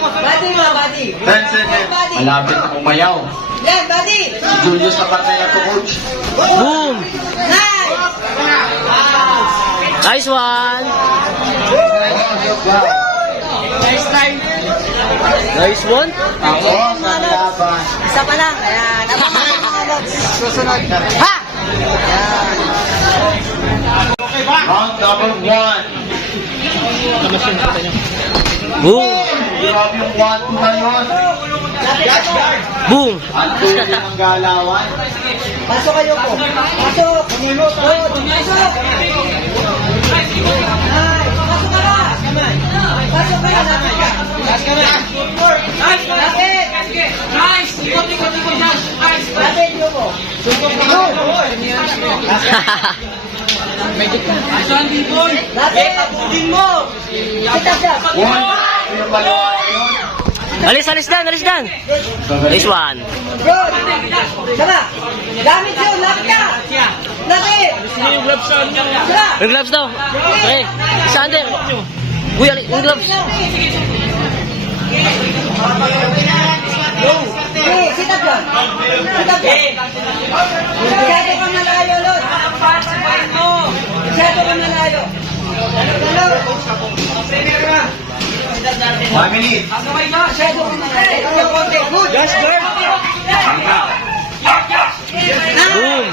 Body mo, body. 10 seconds. Malapit na umayaw. Yan. Si Julius sa parte na to, coach. Boom! Nice. Nice one! Nice time. Nice one! Ako laban. Isa pa lang. Ayan. Susunod. Ha! Ayan. Round number 1. Boom! Grabe yung 1-2 na yun. Boom! Ang tuloy ng galawan. Pasok kayo po. Pasok. Good. Pasok. Nice. Pasok ka na. Pasok ka na. Lapit ka. Lapit. Lapit nyo po. Lapit. Sit up siya. 1. Yung malawa yun. Alis, alis dan, alis dan! Nice one! Good. Sama. Gamit yun. Lapit ka. Lapit. Sila. Yung gloves daw! Okay, Sander! Uy, alis, yung gloves! Sit up dyan. Sit up dyan. Masyado ka malayo, Lord. Masyado ka malayo. Dalaw. Family. Masyado ka malayo. Yung konti. Good. Yes, Lord. Boom!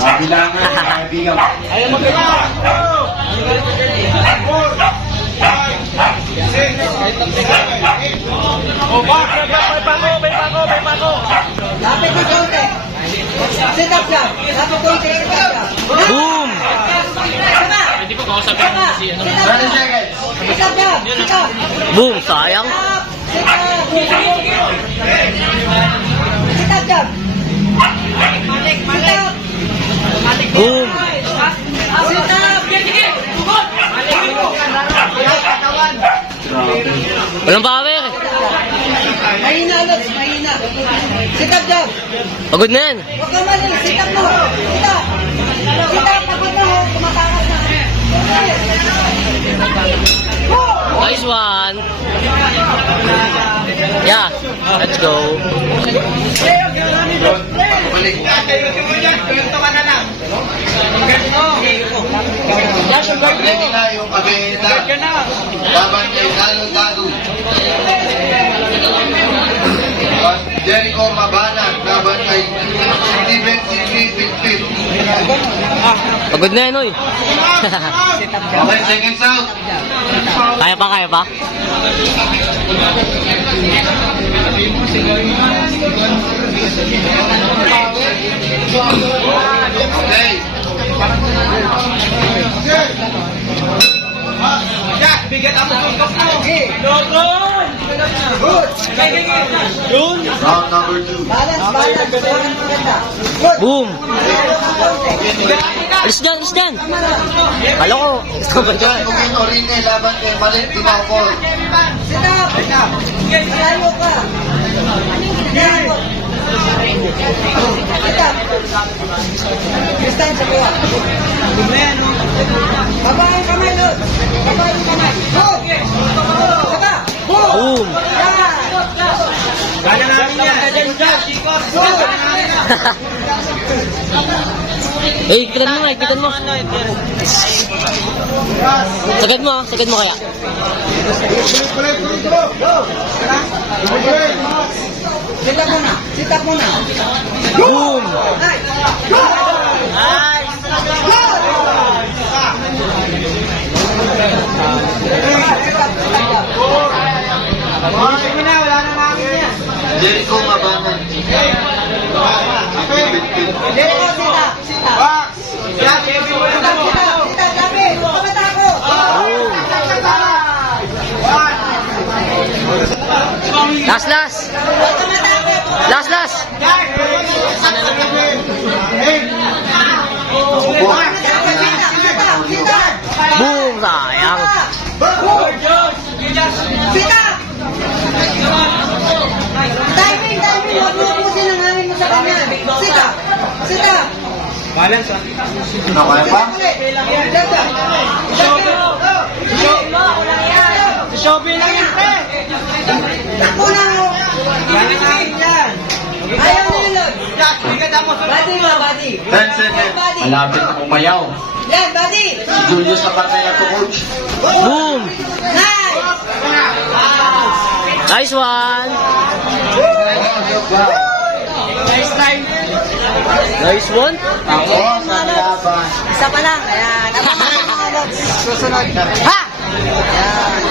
Mabilangan ng kaibigan. Lapit yung konti. Sit up dyan. Lapit konti. Sit up dyan. Boom! Sama. Hindi ko kausapin si ano. Sit up 30 dyan. seconds. Sit up dyan. Sit up. Boom! Sayang! Sit up. Sit up dyan. Sit up. Boom! Sit up. Walang power! Mahina, Lord. Mahina. Sit up dyan. Pagod na yan! Huwag ka mali. Sit up mo. Yeah, let's go! Ready na Pagod na yan, oy! Okay, seconds out. kaya pa, kaya pa? Okay. Round number two. Balance, balance. Boom! Alis dyan, alis dyan! Kala ko, gusto ba dyan? Tugin Orine laban kay Malit Dimangkol. Sit up. Malayo ka. Time sa kuha. Baba yung kamay, Lord. Baba yung kamay. Good. Saka. Boom. Boom! Yan. Kaya namin yan. Eh, kitan mo nga, mo. Sagad mo, ah. sagad mo kaya. Sit up muna. Sit up muna. Boom! Jericho Mabanag. Jericho, sit up. Sit up. Sit up, sit up. Sit up, David. Huwag ka matakot. Last, last! Last, last! Boom! Sayang! Up. Timing, timing. Huwag mo ubusin ang hangin mo sa kanya. Sit up. Sit up. Balance. Nakaya pa? Diyan ka. Shopping lang yun, pre. Takbo na yan. Ayaw tapos. Bati mo, bati. 10 seconds. Malapit na umayaw. Yan, bati. Julius na patay na to, coach. Boom! Nice. Nice one! Next time. Nice one! Tapos, ang laban. Isa pa lang. Ayan. Mga. Susunod. Ha! Ayan.